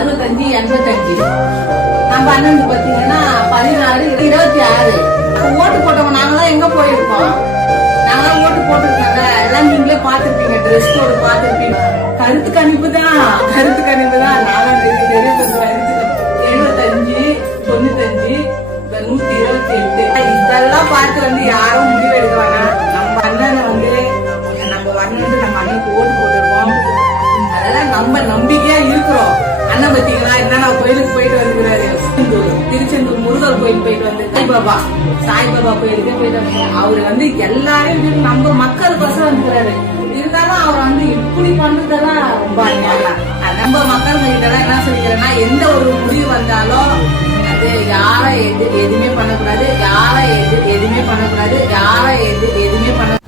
65 85. நம்ம அண்ணன் பாத்தீங்கன்னா 16 26. ஓட்டு போட்டவங்க நாங்களாம் எங்க போயிருக்கோம்? நாங்களாம் ஓட்டு போட்டிருக்கோங்க. எல்லாம் நீங்களே பாத்துருப்பீங்க, ட்ரெஸ் கோடு பாத்துருப்பீங்க. கருத்து கணிப்பு தான். நானும் தெரியும் 75 95 128. இதெல்லாம் பார்த்து யாரும் முடிவு எடுக்க வேணாம். நம்ம அண்ணனை நம்ம வரணும்னு நம்ம அண்ணனுக்கு ஓட்டு போட்டிருக்கோம். அதெல்லாம் நம்ம நம்பிக்கையா இருக்கிறோம். அண்ணன் பத்தீங்களா என்னன்னா கோயிலுக்கு போயிட்டு வந்துக்கிறாரு. திருச்செந்தூர் முருகர் கோயில் போயிட்டு வந்து சாய்பாபா கோயிலுக்கு போயிட்டு வந்து அவரு எல்லாரும் நம்ம மக்களுக்கோசம் வந்துக்கிறாரு. இருந்தாலும் அவர் இப்படி பண்றதெல்லாம் ரொம்ப அநியாயம். நம்ம மக்கள் இதெல்லாம் என்ன சொல்லிக்கிறேன்னா, எந்த ஒரு முடிவு வந்தாலும் அது யாரை எதுவுமே பண்ணக்கூடாது, யாரை எதுவுமே பண்ணக்கூடாது, யாரை எதுவுமே பண்ண